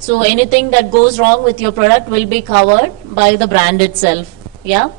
So anything that goes wrong with your product will be covered by the brand itself. Yeah.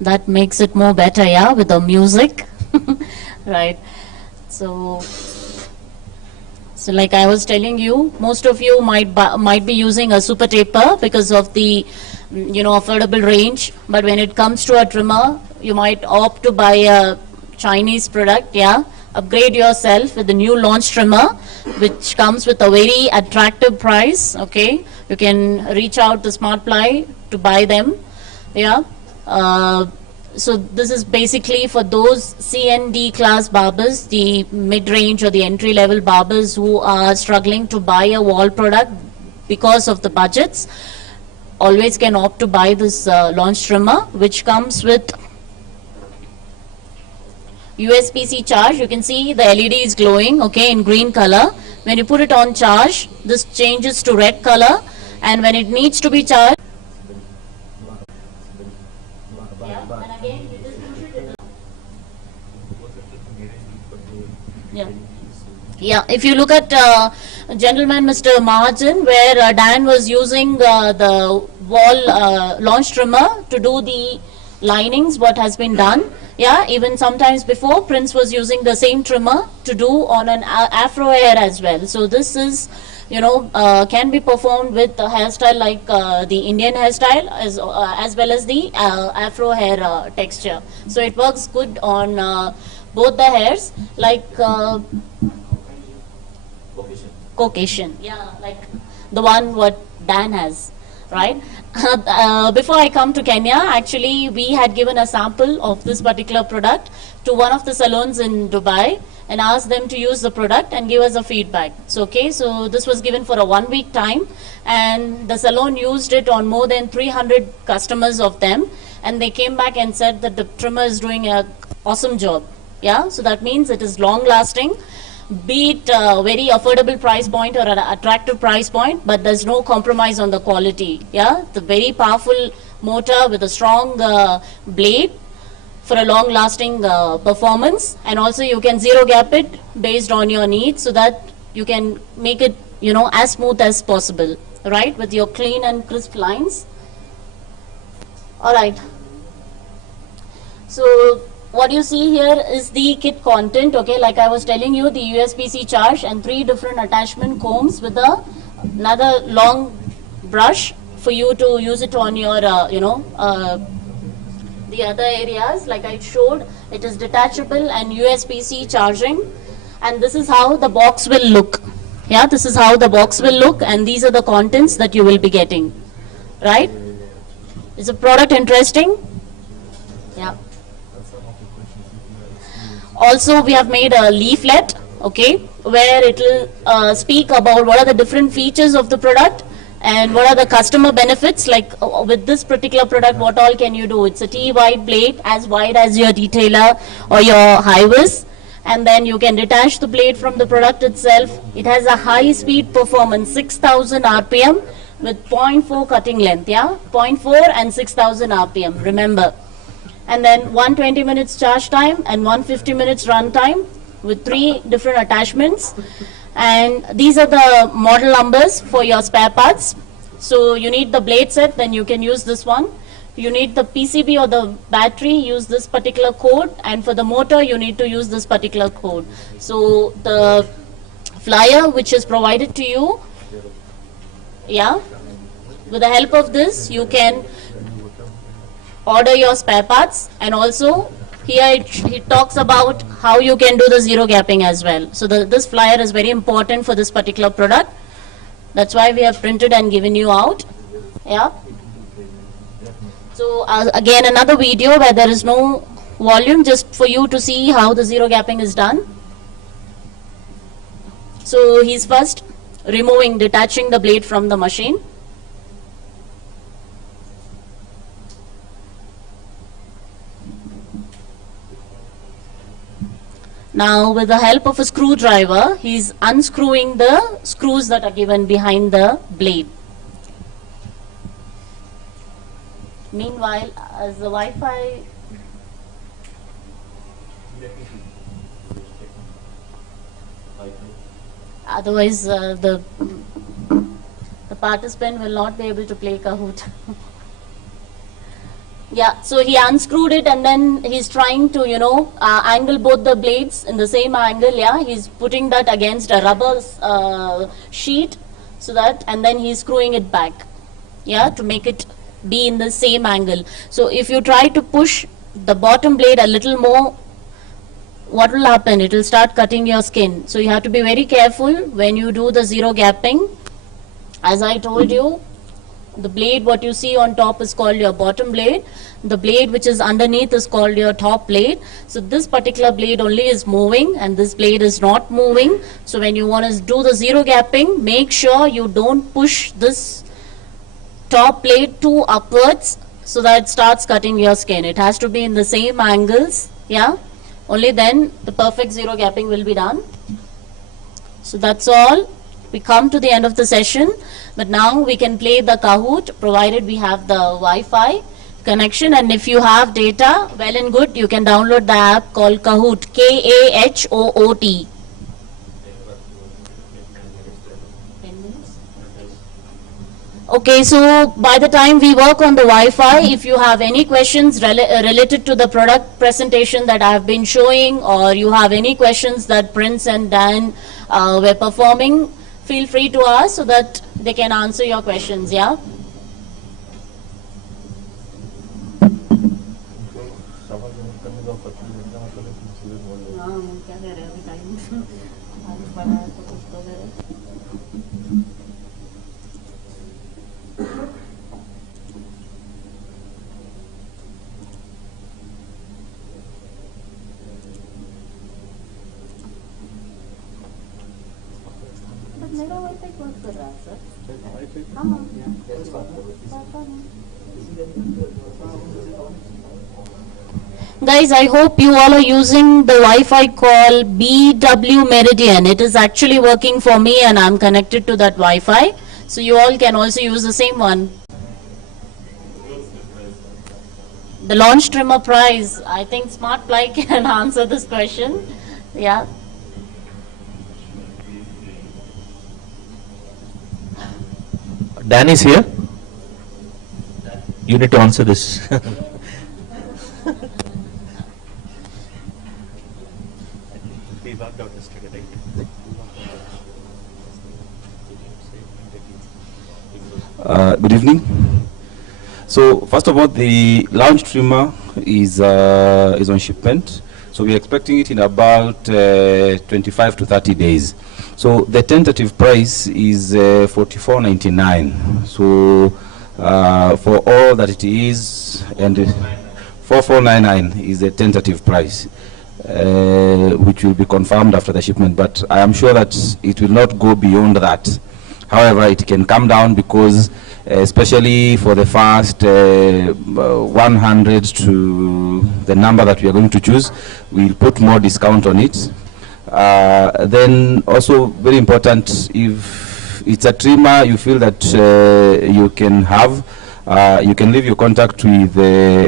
That makes it more better, yeah, with the music. Right. So like I was telling you, most of you might be using a super taper because of the affordable range. But when it comes to a trimmer, you might opt to buy a Chinese product, yeah. Upgrade yourself with the new launch trimmer, which comes with a very attractive price. Okay, you can reach out to SmartPly to buy them, yeah. So this is basically for those C and D class barbers, the mid-range or the entry-level barbers who are struggling to buy a wall product because of the budgets. Always can opt to buy this launch trimmer, which comes with USB-C charge. You can see the LED is glowing, okay, in green color. When you put it on charge, this changes to red color, and when it needs to be charged, yeah, if you look at gentleman Mr. Mahajan, where Dan was using the wall launch trimmer to do the linings, what has been done. Yeah, even sometimes before, Prince was using the same trimmer to do on an afro hair as well. So this is, can be performed with a hairstyle like the Indian hairstyle as well as the afro hair texture. So it works good on both the hairs, like Caucasian, yeah, like the one what Dan has, right? Before I come to Kenya, actually we had given a sample of this particular product to one of the salons in Dubai and asked them to use the product and give us a feedback. So so this was given for a 1 week time, and the salon used it on more than 300 customers of them, and they came back and said that the trimmer is doing an awesome job. Yeah, so that means it is long lasting, be it a very affordable price point or an attractive price point, but there's no compromise on the quality. Yeah, the very powerful motor with a strong blade for a long lasting performance, and also you can zero gap it based on your needs so that you can make it as smooth as possible, right, with your clean and crisp lines. All right, so what you see here is the kit content. Okay, like I was telling you, the USB-C charge and 3 different attachment combs with another long brush for you to use it on your the other areas. Like I showed, it is detachable and USB-C charging, and this is how the box will look. Yeah, this is how the box will look, and these are the contents that you will be getting. Right? Is the product interesting? Yeah. Also, we have made a leaflet, okay, where it will speak about what are the different features of the product and what are the customer benefits. Like with this particular product, what all can you do? It's a T-wide blade, as wide as your detailer or your high-vis, and then you can detach the blade from the product itself. It has a high-speed performance, 6,000 RPM with 0.4 cutting length, yeah, 0.4 and 6,000 RPM, remember. And then 120 minutes charge time and 150 minutes run time with 3 different attachments. And these are the model numbers for your spare parts. So you need the blade set, then you can use this one. You need the PCB or the battery, use this particular code, and for the motor you need to use this particular code. So the flyer which is provided to you, yeah, with the help of this you can order your spare parts, and also here it talks about how you can do the zero gapping as well. So this flyer is very important for this particular product. That's why we have printed and given you out. Yeah. So again, another video where there is no volume, just for you to see how the zero gapping is done. So he's first detaching the blade from the machine. Now with the help of a screwdriver, he's unscrewing the screws that are given behind the blade. Meanwhile, as the Wi-Fi otherwise the participant will not be able to play Kahoot. Yeah, so he unscrewed it and then he's trying to, angle both the blades in the same angle. Yeah, he's putting that against a rubber sheet, so that, and then he's screwing it back. Yeah, to make it be in the same angle. So if you try to push the bottom blade a little more, what will happen? It will start cutting your skin. So you have to be very careful when you do the zero gapping. As I told you, the blade what you see on top is called your bottom blade. The blade which is underneath is called your top blade. So this particular blade only is moving and this blade is not moving. So when you want to do the zero gapping, make sure you don't push this top blade too upwards so that it starts cutting your skin. It has to be in the same angles. Yeah, only then the perfect zero gapping will be done. So that's all. We come to the end of the session, but now we can play the Kahoot, provided we have the Wi-Fi connection, and if you have data, well and good, you can download the app called Kahoot, K-A-H-O-O-T. Okay, so by the time we work on the Wi-Fi, if you have any questions related to the product presentation that I have been showing, or you have any questions that Prince and Dan were performing, feel free to ask so that they can answer your questions. Yeah. मेरा wifi work कर रहा है sir. हाँ. Guys, I hope you all are using the Wi-Fi called BW Meridian. It is actually working for me and I'm connected to that Wi-Fi. So you all can also use the same one. The launch trimmer price, I think Smart Ply can answer this question. Yeah. Dan is here. You need to answer this. Good evening. So first of all, the lounge trimmer is on shipment. So we're expecting it in about 25 to 30 days. So the tentative price is $44.99. So for all that it is, and $44.99 is the tentative price, which will be confirmed after the shipment. But I am sure that it will not go beyond that. However, it can come down because, especially for the first 100 to the number that we are going to choose, we'll put more discount on it. Then also very important, if it's a trimmer you feel that you can have, you can leave your contact with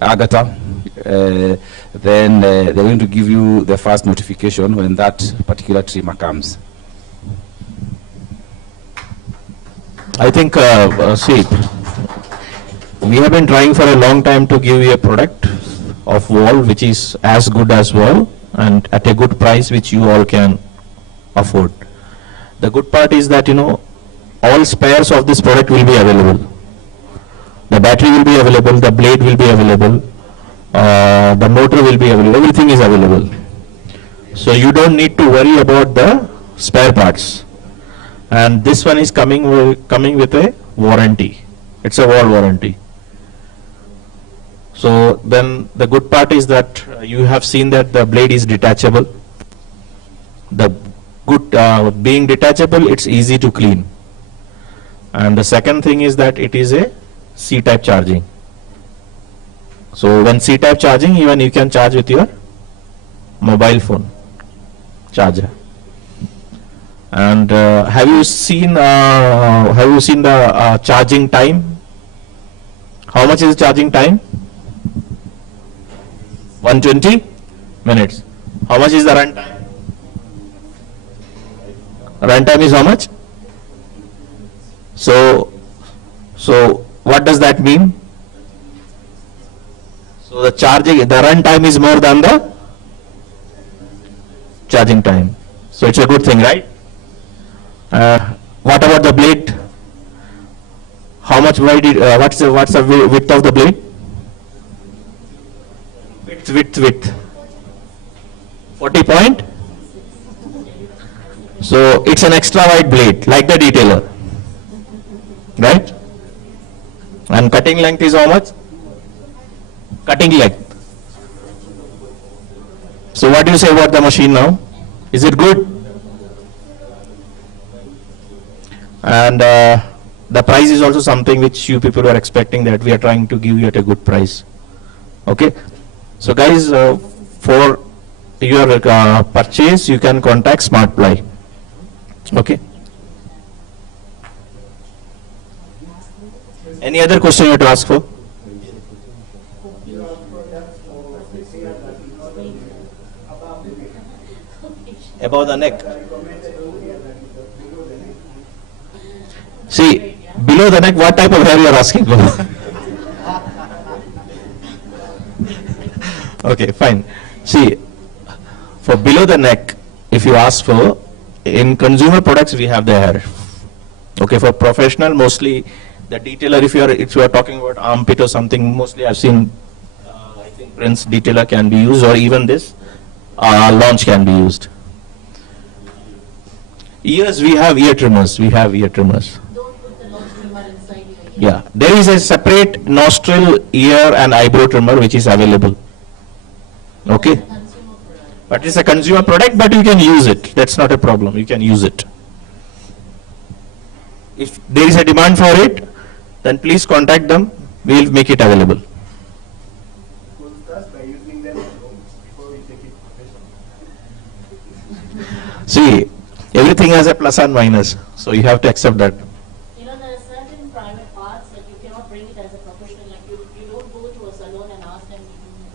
Agatha. Then they're going to give you the first notification when that particular trimmer comes. I think, see, we have been trying for a long time to give you a product of Wahl which is as good as Wahl and at a good price which you all can afford. The good part is that, all spares of this product will be available. The battery will be available, the blade will be available, the motor will be available, everything is available. So you don't need to worry about the spare parts. And this one is coming with a warranty. It's a Wahl warranty. So then the good part is that you have seen that the blade is detachable. The good being detachable, it's easy to clean. And the second thing is that it is a C-type charging. So when C-type charging, even you can charge with your mobile phone charger. And have you seen the charging time? How much is the charging time? 120 minutes. How much is the run time? Run time is how much? So what does that mean? So the run time is more than the charging time. So it's a good thing, right? What about the blade? How much wide? What's the width of the blade? Width. 40 point. So it's an extra wide blade, like the detailer, right? And cutting length is how much? Cutting length. So what do you say about the machine now? Is it good? And the price is also something which you people are expecting, that we are trying to give you at a good price. Okay. So guys, for your purchase, you can contact SmartPly. Okay. Any other question you want to ask for? About the neck. See, below the neck, what type of hair you are asking for? Okay, fine. See, for below the neck, if you ask for, in consumer products we have the hair. Okay, for professional, mostly the detailer, if you are talking about armpit or something, mostly I've seen, I think Prince detailer can be used, or even this launch can be used. Ears, we have ear trimmers. Don't put the nose trimmer inside your ear. Yeah, there is a separate nostril, ear and eyebrow trimmer which is available. Okay, but it's a consumer product, but you can use it. That's not a problem. You can use it. If there is a demand for it, then please contact them. We will make it available. See, everything has a plus and minus, so you have to accept that. There are certain private parts that you cannot bring it as a professional. Like you don't go to a salon and ask them to do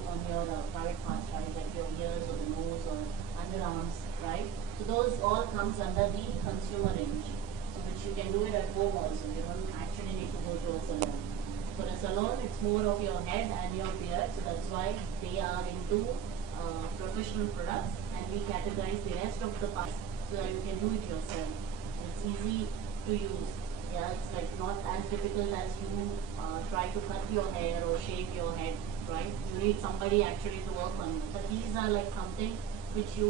on your private parts, right? Like your ears or the nose or underarms, right? So those all comes under the consumer range, so which you can do it at home also. You don't actually need to go to a salon. For a salon, it's more of your head and your beard, so that's why they are into professional products, and we categorize the rest of the parts so that you can do it yourself. It's easy to use. Yeah, it's like not as difficult as you try to cut your hair or shave your head, right? You need somebody actually to work on it. But these are like something which you